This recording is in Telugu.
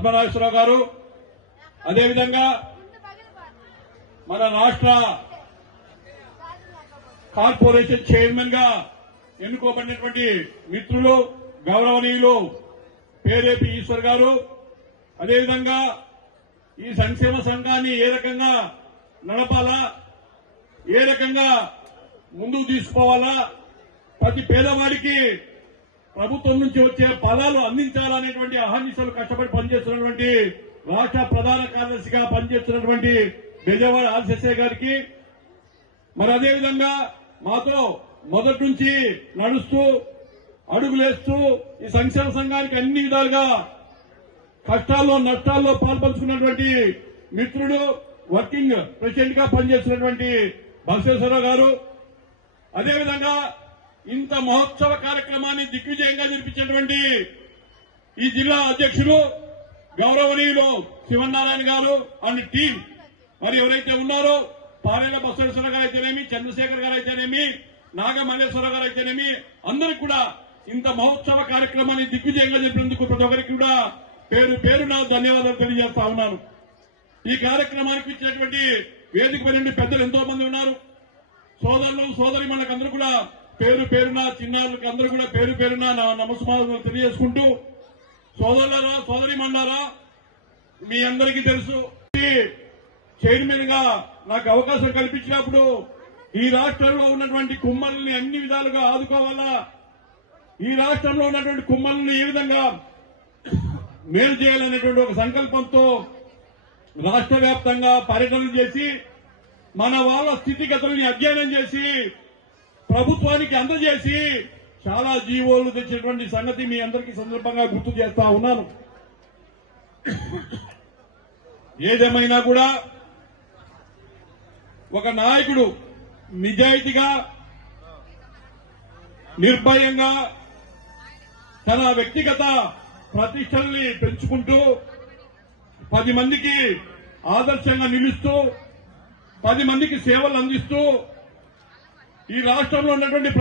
పద్మనాభేశ్వరరావు గారు. అదేవిధంగా మన రాష్ట్ర కార్పొరేషన్ చైర్మన్గా ఎన్నుకోబడినటువంటి మిత్రులు గౌరవనీయులు పేరేపి ఈశ్వర్ గారు. అదేవిధంగా ఈ సంక్షేమ సంఘాన్ని ఏ రకంగా నడపాలా ఏ రకంగా ముందుకు తీసుకోవాలా ప్రతి పేదవాడికి ప్రభుత్వం నుంచి వచ్చే ఫలాలు అందించాలనేటువంటి అహర్నిశలు కష్టపడి పనిచేస్తున్నటువంటి రాష్ట్ర ప్రధాన కార్యదర్శిగా పనిచేస్తున్నటువంటి బెజవాడ ఆర్శేషయ్య గారికి మరి అదేవిధంగా మాతో మొదటి నుంచి నడుస్తూ అడుగులేస్తూ ఈ సంక్షేమ సంఘానికి అన్ని విధాలుగా కష్టాల్లో నష్టాల్లో పాల్పంచుకున్నటువంటి మిత్రుడు వర్కింగ్ ప్రెసిడెంట్గా పనిచేస్తున్నటువంటి బసవేశ్వరరావు గారు. అదేవిధంగా ఇంత మహోత్సవ కార్యక్రమాన్ని దిగ్విజయంగా జరిపించినటువంటి ఈ జిల్లా అధ్యక్షులు గౌరవనీయులు శివనారాయణ గారు అండ్ టీం మరి ఎవరైతే ఉన్నారో పారేల బసవేశ్వర గారు అయితేనేమి చంద్రశేఖర్ గారు అయితేనేమి నాగమల్లేశ్వర గారు అయితేనేమి అందరికి కూడా ఇంత మహోత్సవ కార్యక్రమాన్ని దిగ్విజయంగా జరిపినందుకు ప్రతి ఒక్కరికి కూడా పేరు పేరు నా ధన్యవాదాలు తెలియజేస్తా ఉన్నాను. ఈ కార్యక్రమానికి ఇచ్చినటువంటి వేదిక పైన పెద్దలు ఎంతో మంది ఉన్నారు. సోదరులు సోదరి మనకందరూ కూడా పేరు పేరున చిన్నారులకు అందరూ కూడా పేరు పేరున నా తెలియజేసుకుంటూ సోదరులారా సోదరి మండారా మీ అందరికీ తెలుసు చైర్మన్గా నాకు అవకాశం కల్పించినప్పుడు ఈ రాష్ట్రంలో ఉన్నటువంటి కుమ్మల్ని అన్ని విధాలుగా ఆదుకోవాలా? ఈ రాష్ట్రంలో ఉన్నటువంటి కుమ్మల్ని ఏ విధంగా మేలు చేయాలనేటువంటి ఒక సంకల్పంతో రాష్ట్ర వ్యాప్తంగా పర్యటనలు చేసి మన వాళ్ళ స్థితిగతుల్ని అధ్యయనం చేసి ప్రభుత్వానికి అందజేసి చాలా జీవోలు తెచ్చినటువంటి సంగతి మీ అందరికీ సందర్భంగా గుర్తు చేస్తా ఉన్నాను. ఏదేమైనా కూడా ఒక నాయకుడు నిజాయితీగా నిర్భయంగా తన వ్యక్తిగత ప్రతిష్టల్ని పెంచుకుంటూ పది మందికి ఆదర్శంగా నిలుస్తూ పది మందికి సేవలు అందిస్తూ ఈ రాష్ట్రంలో ఉన్నటువంటి